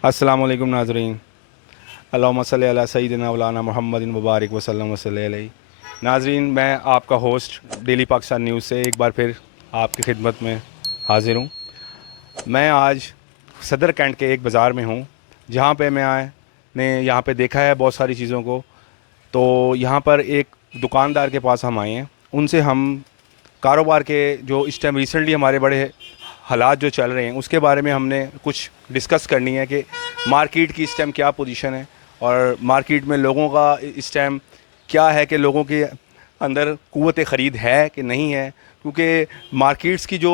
अस्सलाम वालेकुम नाज़रीन, अल्लाहुम्मा सल्लि अला सय्यिदिना मौलाना मुहम्मदिन मुबारक वसल्लम वसल्लम अलैहि। नाज़रीन, मैं आपका होस्ट डेली पाकिस्तान न्यूज़ से एक बार फिर आपकी खिदमत में हाज़िर हूँ। मैं आज सदर कैंट के एक बाज़ार में हूँ, जहाँ पे ने यहाँ पे देखा है बहुत सारी चीज़ों को। तो यहाँ पर एक दुकानदार के पास हम आए हैं, उनसे हम कारोबार के जो इस टाइम रिसेंटली हमारे बड़े हालात जो चल रहे हैं उसके बारे में हमने कुछ डिस्कस करनी है कि मार्केट की इस टाइम क्या पोजीशन है और मार्केट में लोगों का इस टाइम क्या है, कि लोगों के अंदर क़ुव्वत ख़रीद है कि नहीं है। क्योंकि मार्केट्स की जो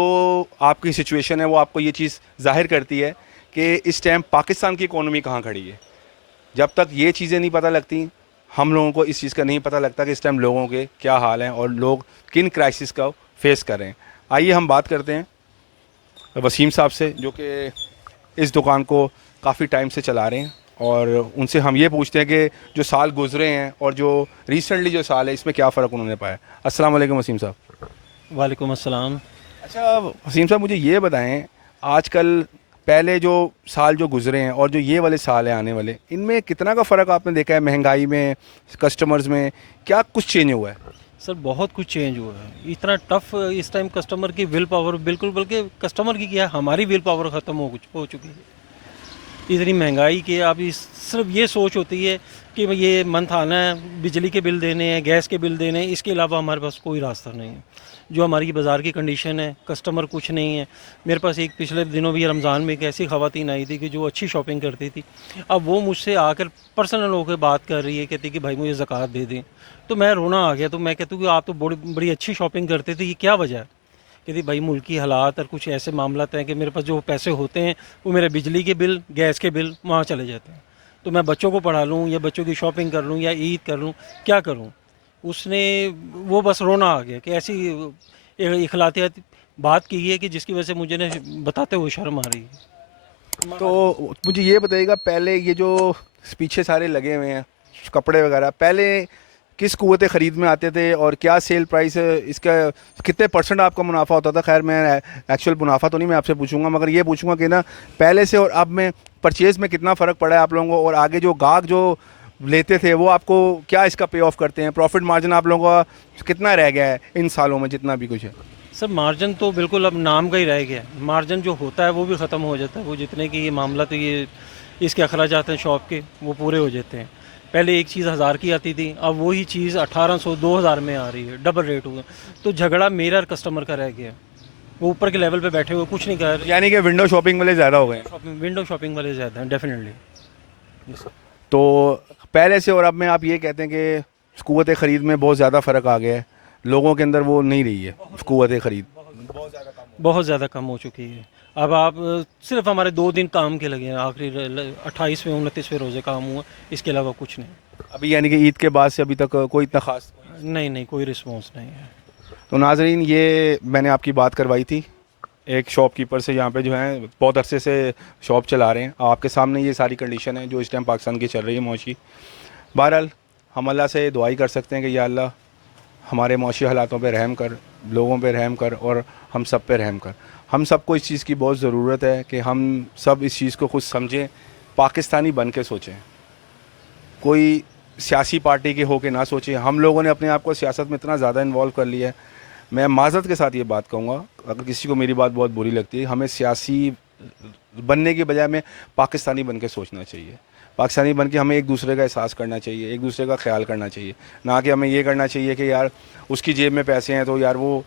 आपकी सिचुएशन है वो आपको ये चीज़ ज़ाहिर करती है कि इस टाइम पाकिस्तान की इकोनॉमी कहाँ खड़ी है। जब तक ये चीज़ें नहीं पता लगती, हम लोगों को इस चीज़ का नहीं पता लगता कि इस टाइम लोगों के क्या हाल हैं और लोग किन क्राइसिस का फेस कर रहे हैं। आइए हम बात करते हैं वसीम साहब से, जो कि इस दुकान को काफ़ी टाइम से चला रहे हैं, और उनसे हम ये पूछते हैं कि जो साल गुजरे हैं और जो रिसेंटली जो साल है इसमें क्या फ़र्क उन्होंने पाया। अस्सलाम वालेकुम वसीम साहब। वालेकुम अस्सलाम। अच्छा वसीम साहब, मुझे ये बताएं, आजकल पहले जो साल जो गुजरे हैं और जो ये वाले साल हैं आने वाले, इनमें कितना का फ़र्क आपने देखा है? महंगाई में, कस्टमर्स में क्या कुछ चेंज हुआ है? सर बहुत कुछ चेंज हुआ है। इतना टफ इस टाइम कस्टमर की विल पावर बिल्कुल, बल्कि कस्टमर की क्या, हमारी विल पावर ख़त्म हो चुकी है। इतनी महंगाई के आप इस सिर्फ ये सोच होती है कि भाई ये मंथ आना है, बिजली के बिल देने हैं, गैस के बिल देने हैं, इसके अलावा हमारे पास कोई रास्ता नहीं है। जो हमारी बाज़ार की कंडीशन है, कस्टमर कुछ नहीं है। मेरे पास एक पिछले दिनों भी रमज़ान में एक ऐसी ख़वातीन आई थी कि जो अच्छी शॉपिंग करती थी। अब वो मुझसे आकर पर्सनल होकर बात कर रही है, कहती कि भाई मुझे ज़कात दे दें। तो मैं रोना आ गया। तो मैं कहता हूँ कि आप तो बड़ी बड़ी अच्छी शॉपिंग करते थे, ये क्या वजह है? कहती भाई मुल्क की हालात और कुछ ऐसे मामला हैं कि मेरे पास जो पैसे होते हैं वो मेरे बिजली के बिल, गैस के बिल वहाँ चले जाते हैं। तो मैं बच्चों को पढ़ा लूँ या बच्चों की शॉपिंग कर लूँ या ईद कर लूँ, क्या करूँ? उसने वो बस रोना आ गया कि ऐसी इखलातियात बात की है कि जिसकी वजह से मुझे ना बताते हुए शर्म आ रही है। तो मुझे ये बताइएगा, पहले ये जो पीछे सारे लगे हुए हैं कपड़े वगैरह, पहले किस कुव्वत ख़रीद में आते थे और क्या सेल प्राइस है इसका, कितने परसेंट आपका मुनाफा होता था? खैर मैं एक्चुअल मुनाफा तो नहीं मैं आपसे पूछूंगा, मगर ये पूछूंगा कि ना पहले से और अब में परचेज़ में कितना फ़र्क पड़ा है आप लोगों को, और आगे जो गाहक जो लेते थे वो आपको क्या इसका पे ऑफ करते हैं? प्रॉफिट मार्जिन आप लोगों का कितना रह गया है इन सालों में, जितना भी कुछ है? सर मार्जिन तो बिल्कुल अब नाम का ही रह गया है। मार्जिन जो होता है वो भी ख़त्म हो जाता है। वो जितने की ये मामला, तो ये इसके अखराजात हैं शॉप के, वो पूरे हो जाते हैं। पहले एक चीज़ 1000 की आती थी, अब वही चीज़ 1800 2000 में आ रही है, डबल रेट हुआ। तो झगड़ा मेरा और कस्टमर का रह गया। वो ऊपर के लेवल पे बैठे हुए कुछ नहीं कर रहे। यानी कि विंडो शॉपिंग वाले ज़्यादा हो गए हैं। विंडो शॉपिंग वाले ज़्यादा हैं डेफिनेटली। तो पहले से और अब में आप ये कहते हैं कि क़ुव्वत ख़रीद में बहुत ज़्यादा फ़र्क आ गया है, लोगों के अंदर वो नहीं रही है क़ुव्वत ख़रीद? बहुत ज़्यादा कम हो चुकी है। अब आप सिर्फ हमारे 2 दिन काम के लगे हैं, आखिरी 28वें 29वें रोज़े काम हुआ, इसके अलावा कुछ नहीं। अभी यानी कि ईद के बाद से अभी तक कोई इतना ख़ास? नहीं नहीं, कोई रिस्पॉन्स नहीं है। तो नाज़रीन, ये मैंने आपकी बात करवाई थी एक शॉपकीपर से, यहाँ पे जो है बहुत अरसे से शॉप चला रहे हैं। आपके सामने ये सारी कंडीशन है जो इस टाइम पाकिस्तान की चल रही है मौशी। बहरहाल हम अल्लाह से दुआई कर सकते हैं कि या अल्लाह हमारे मौशी हालातों पे रहम कर, लोगों पे रहम कर और हम सब पे रहम कर। हम सबको इस चीज़ की बहुत ज़रूरत है कि हम सब इस चीज़ को खुद समझें, पाकिस्तानी बन के सोचें, कोई सियासी पार्टी के हो के ना सोचें। हम लोगों ने अपने आप को सियासत में इतना ज़्यादा इन्वॉल्व कर लिया है। मैं माज़रत के साथ ये बात कहूँगा, अगर किसी को मेरी बात बहुत बुरी लगती है, हमें सियासी बनने के बजाय हमें पाकिस्तानी बन के सोचना चाहिए। पाकिस्तानी बन के हमें एक दूसरे का एहसास करना चाहिए, एक दूसरे का ख्याल करना चाहिए, ना कि हमें ये करना चाहिए कि यार उसकी जेब में पैसे हैं तो यार वो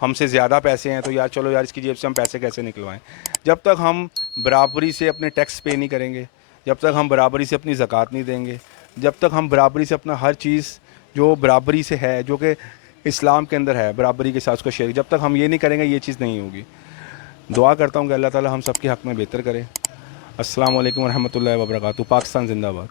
हमसे ज़्यादा पैसे हैं तो यार चलो यार इसकी जेब से हम पैसे कैसे निकलवाएं। जब तक हम बराबरी से अपने टैक्स पे नहीं करेंगे, जब तक हम बराबरी से अपनी ज़कात नहीं देंगे, जब तक हम बराबरी से अपना हर चीज़ जो बराबरी से है, जो कि इस्लाम के अंदर है, बराबरी के साथ उसको शेयर, जब तक हम ये नहीं करेंगे ये चीज़ नहीं होगी। दुआ करता हूँ कि अल्लाह ताला हम सब के हक़ में बेहतर करे। अस्सलाम वालेकुम रहमतुल्लाहि व बरकातहू। पाकिस्तान ज़िंदाबाद।